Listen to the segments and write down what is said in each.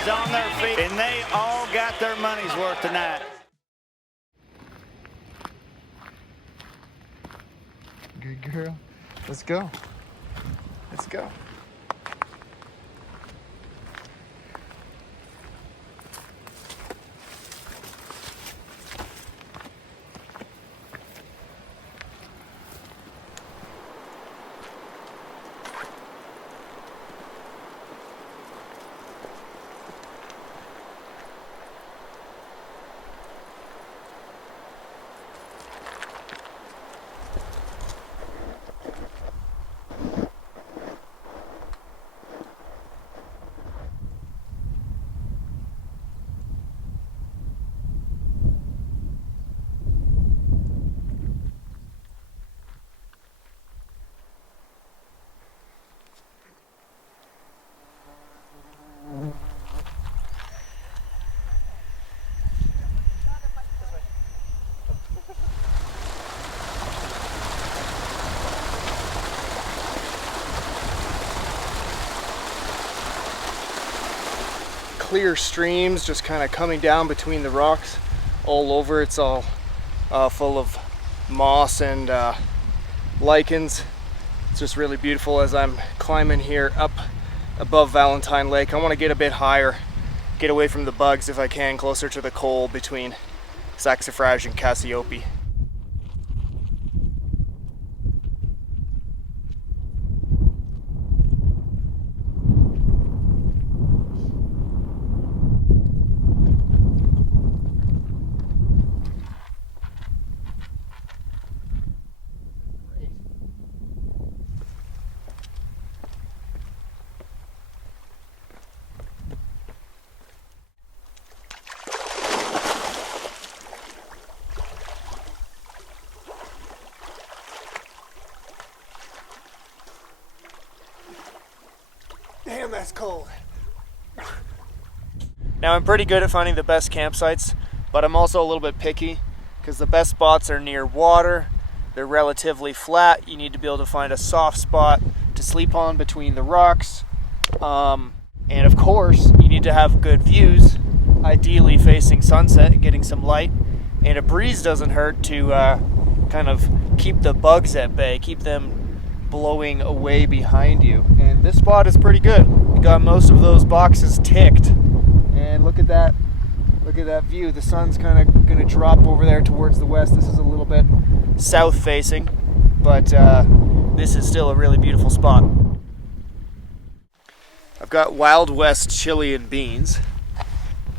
Everybody's on their feet, and they all got their money's worth tonight. Good girl. Let's go. Let's go. Clear streams just kind of coming down between the rocks all over. It's all full of moss and lichens. It's just really beautiful as I'm climbing here up above Valentine Lake. I want to get a bit higher, get away from the bugs if I can, closer to the coal between Saxifrage and Cassiope. Damn, that's cold. Now I'm pretty good at finding the best campsites, but I'm also a little bit picky because the best spots are near water. They're relatively flat. You need to be able to find a soft spot to sleep on between the rocks. And of course, you need to have good views, ideally facing sunset, getting some light. And a breeze doesn't hurt to kind of keep the bugs at bay, keep them blowing away behind you. And this spot is pretty good. We got most of those boxes ticked. And look at that view. The sun's kind of gonna drop over there towards the west. This is a little bit south facing, but this is still a really beautiful spot. I've got Wild West chili and beans,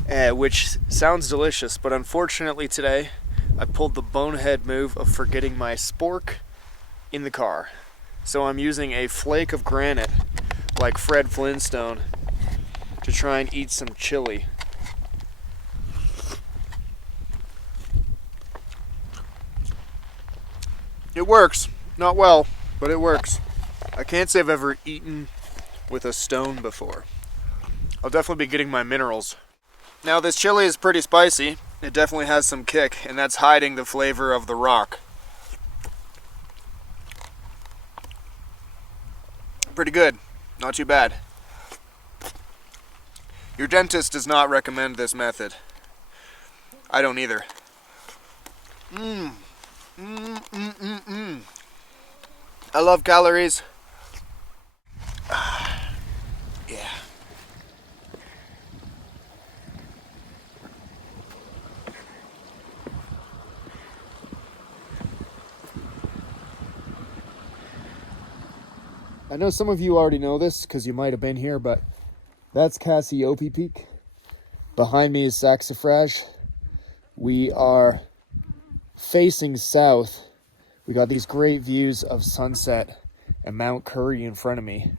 which sounds delicious, but unfortunately today I pulled the bonehead move of forgetting my spork in the car. So I'm using a flake of granite, like Fred Flintstone, to try and eat some chili. It works. Not well, but it works. I can't say I've ever eaten with a stone before. I'll definitely be getting my minerals. Now this chili is pretty spicy. It definitely has some kick, and that's hiding the flavor of the rock. Pretty good. Not too bad. Your dentist does not recommend this method. I don't either. I love calories. Yeah. I know some of you already know this because you might have been here, but that's Cassiope Peak. Behind me is Saxifrage. We are facing south. We got these great views of sunset and Mount Currie in front of me.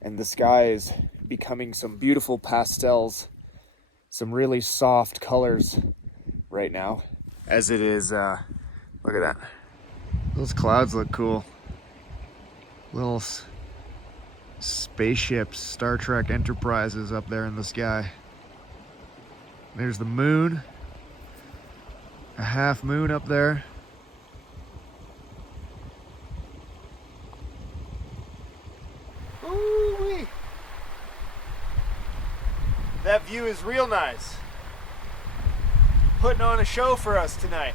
And the sky is becoming some beautiful pastels, some really soft colors right now. As it is, look at that. Those clouds look cool. Little spaceships, Star Trek Enterprises up there in the sky. There's the moon, a half moon up there. Ooh-wee. That view is real nice. Putting on a show for us tonight.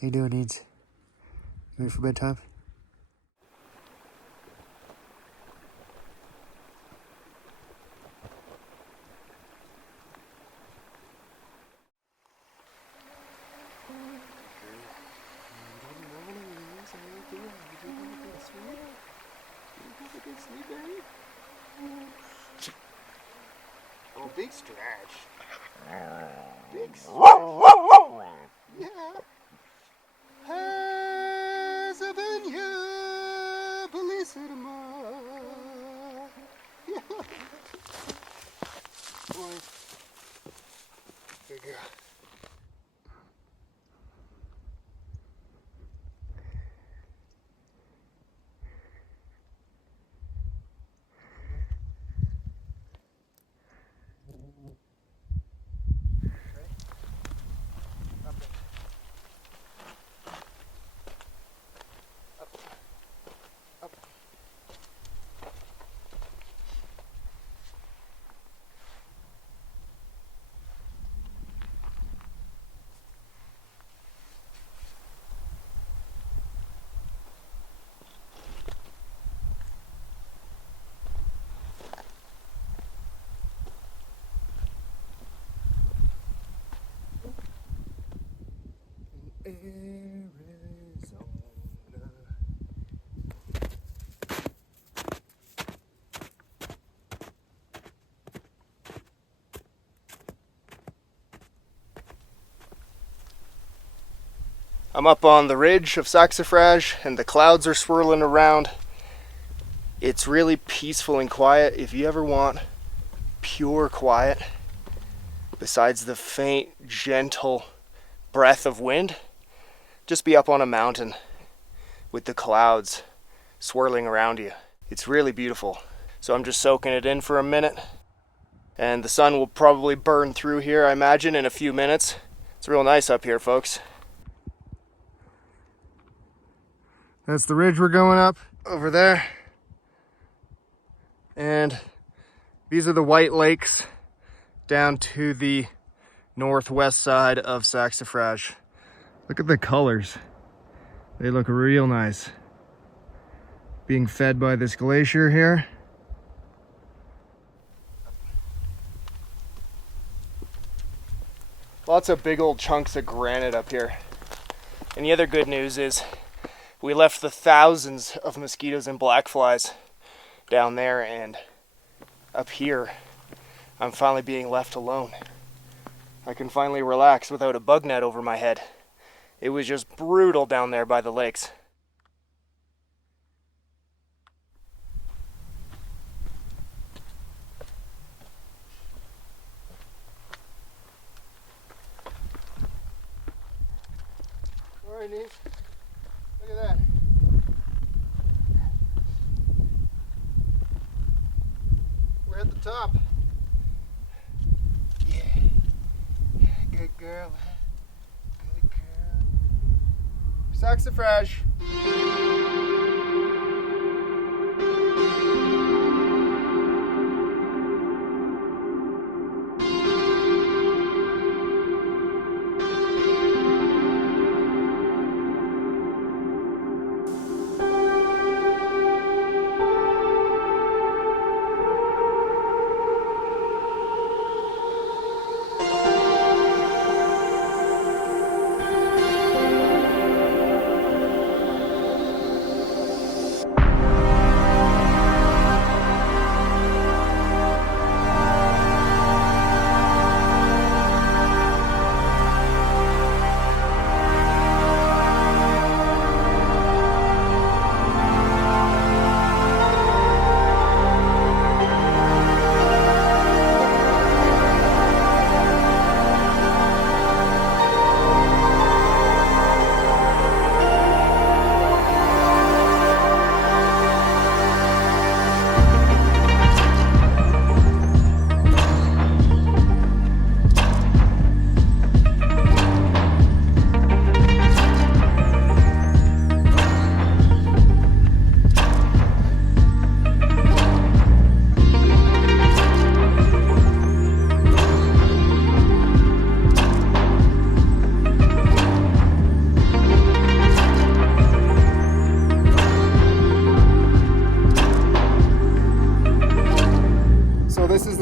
How you doing, Eads? You ready for bedtime? Oh, big stretch. Big stretch. Yeah. Hasabanya Bellissima. Yeah. Boy. Good girl. I'm up on the ridge of Saxifrage and the clouds are swirling around. It's really peaceful and quiet. If you ever want pure quiet, besides the faint, gentle breath of wind, just be up on a mountain with the clouds swirling around you. It's really beautiful. So I'm just soaking it in for a minute, and the sun will probably burn through here, I imagine, in a few minutes. It's real nice up here, folks. That's the ridge we're going up over there. And these are the White Lakes down to the northwest side of Saxifrage. Look at the colors. They look real nice. Being fed by this glacier here. Lots of big old chunks of granite up here. And the other good news is we left the thousands of mosquitoes and black flies down there, and up here I'm finally being left alone. I can finally relax without a bug net over my head. It was just brutal down there by the lakes. All right, Nate. Look at that. We're at the top. Yeah. Good girl. Good girl. Saxifrage.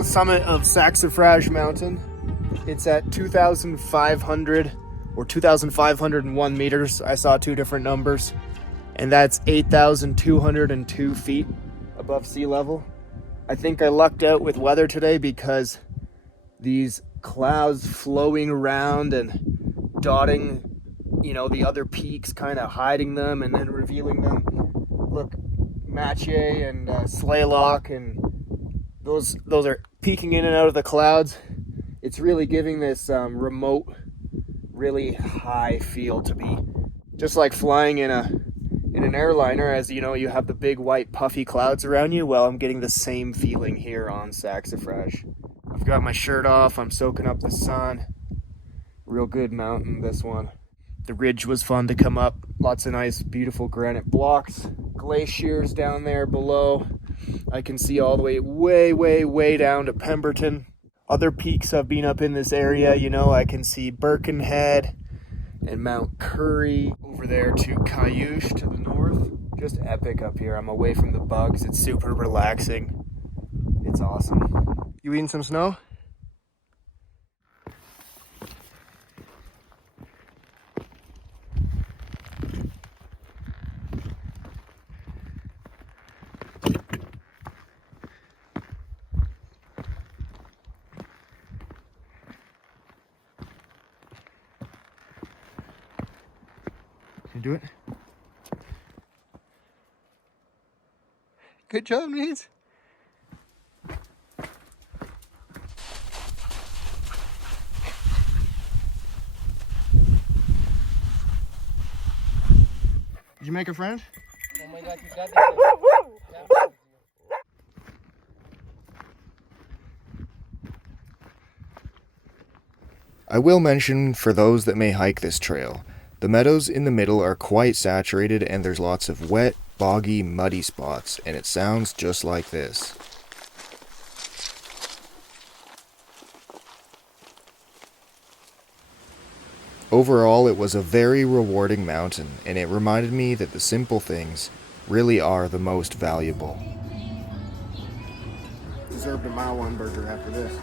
the summit of Saxifrage Mountain. It's at 2,500 or 2,501 meters. I saw two different numbers. And that's 8,202 feet above sea level. I think I lucked out with weather today because these clouds flowing around and dotting, the other peaks, kind of hiding them and then revealing them. Look, Mathieu and Slaylock, and those are peeking in and out of the clouds. It's really giving this remote, really high feel to me. Just like flying in an airliner, as you have the big white puffy clouds around you. Well, I'm getting the same feeling here on Saxifrage. I've got my shirt off, I'm soaking up the sun. Real good mountain, this one. The ridge was fun to come up. Lots of nice, beautiful granite blocks. Glaciers down there below. I can see all the way down to Pemberton. Other peaks I've been up in this area, I can see Birkenhead and Mount Curry over there to Cayush to the north. Just epic up here. I'm away from the bugs. It's super relaxing. It's awesome. You eating some snow? Can you do it? Good job, Needs. Did you make a friend? Oh my God, you got this. I will mention, for those that may hike this trail, the meadows in the middle are quite saturated and there's lots of wet, boggy, muddy spots, and it sounds just like this. Overall, it was a very rewarding mountain, and it reminded me that the simple things really are the most valuable. Deserved a mile one burger after this.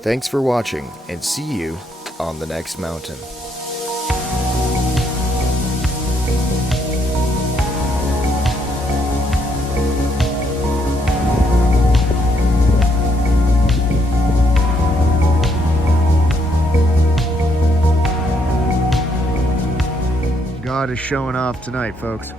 Thanks for watching, and see you on the next mountain. God is showing off tonight, folks.